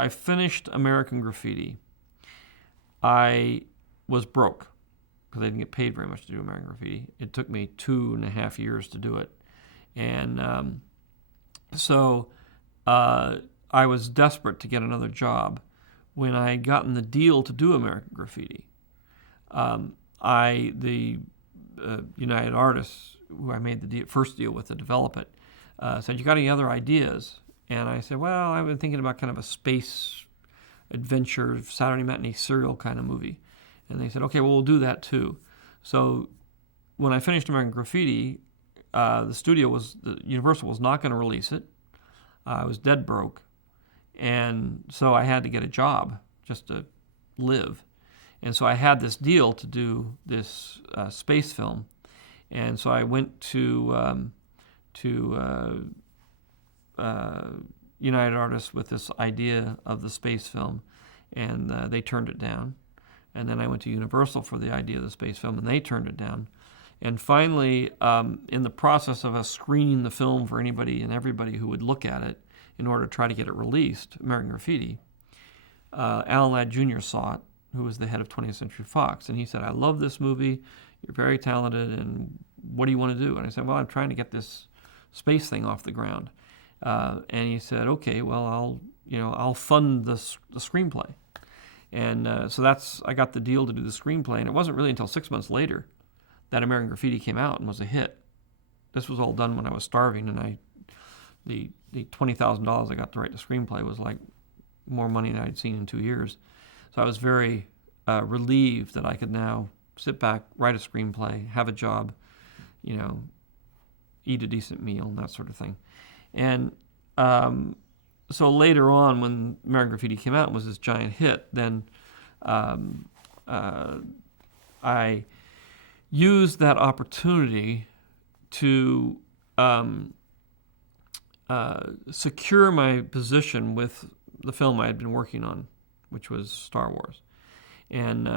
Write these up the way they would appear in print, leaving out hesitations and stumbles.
I finished American Graffiti, I was broke because I didn't get paid very much to do American Graffiti. It took me 2.5 years to do it. And so I was desperate to get another job. When I had gotten the deal to do American Graffiti, the United Artists, who I made the first deal with to develop it, said, "You got any other ideas?" And I said, "Well, I've been thinking about kind of a space adventure, Saturday matinee serial kind of movie." And they said, "Okay, well, we'll do that too." So when I finished American Graffiti, the Universal was not going to release it. I was dead broke. And so I had to get a job just to live. And so I had this deal to do this space film. And so I went to United Artists with this idea of the space film, and they turned it down. And then I went to Universal for the idea of the space film, and they turned it down. And finally, in the process of us screening the film for anybody and everybody who would look at it in order to try to get it released, American Graffiti, Alan Ladd Jr. saw it, who was the head of 20th Century Fox, and he said, "I love this movie, you're very talented, and what do you want to do?" And I said, "Well, I'm trying to get this space thing off the ground." And he said, "Okay, well, I'll fund the screenplay." And I got the deal to do the screenplay, and it wasn't really until 6 months later that American Graffiti came out and was a hit. This was all done when I was starving, and the $20,000 I got to write the screenplay was like more money than I'd seen in 2 years. So I was very relieved that I could now sit back, write a screenplay, have a job, eat a decent meal, and that sort of thing. And so later on, when American Graffiti came out and was this giant hit, then I used that opportunity to secure my position with the film I had been working on, which was Star Wars. And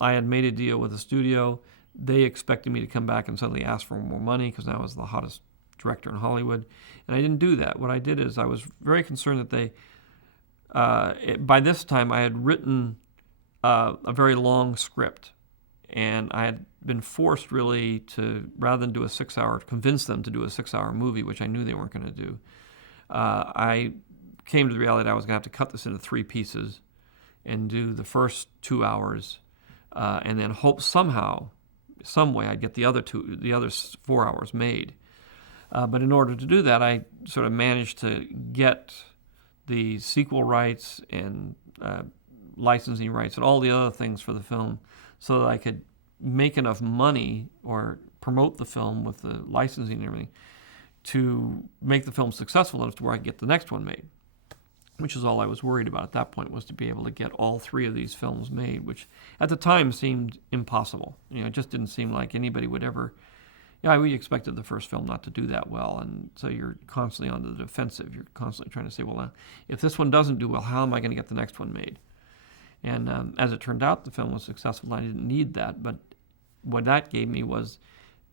I had made a deal with the studio. They expected me to come back and suddenly ask for more money because I was the hottest director in Hollywood. And I didn't do that. What I did is I was very concerned that by this time I had written a very long script. And I had been forced really to, rather than do a 6-hour, convince them to do a 6-hour movie, which I knew they weren't going to do. I came to the reality that I was going to have to cut this into 3 pieces and do the first 2 hours, and then hope somehow, some way, I'd get the other 4 hours made. But in order to do that, I sort of managed to get the sequel rights and licensing rights and all the other things for the film so that I could make enough money or promote the film with the licensing and everything to make the film successful enough to where I could get the next one made, which is all I was worried about at that point, was to be able to get all 3 of these films made, which at the time seemed impossible. It just didn't seem like anybody would ever... we expected the first film not to do that well, and so you're constantly on the defensive. You're constantly trying to say, well, if this one doesn't do well, how am I going to get the next one made? And as it turned out, the film was successful. I didn't need that, but what that gave me was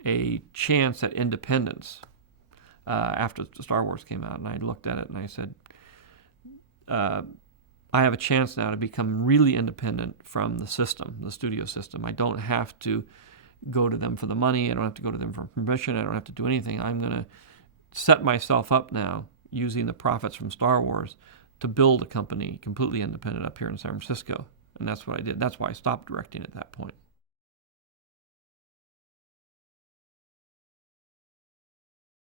a chance at independence after Star Wars came out. And I looked at it and I said, I have a chance now to become really independent from the system, the studio system. I don't have to go to them for the money. I don't have to go to them for permission. I don't have to do anything. I'm going to set myself up now using the profits from Star Wars to build a company completely independent up here in San Francisco. And that's what I did. That's why I stopped directing at that point.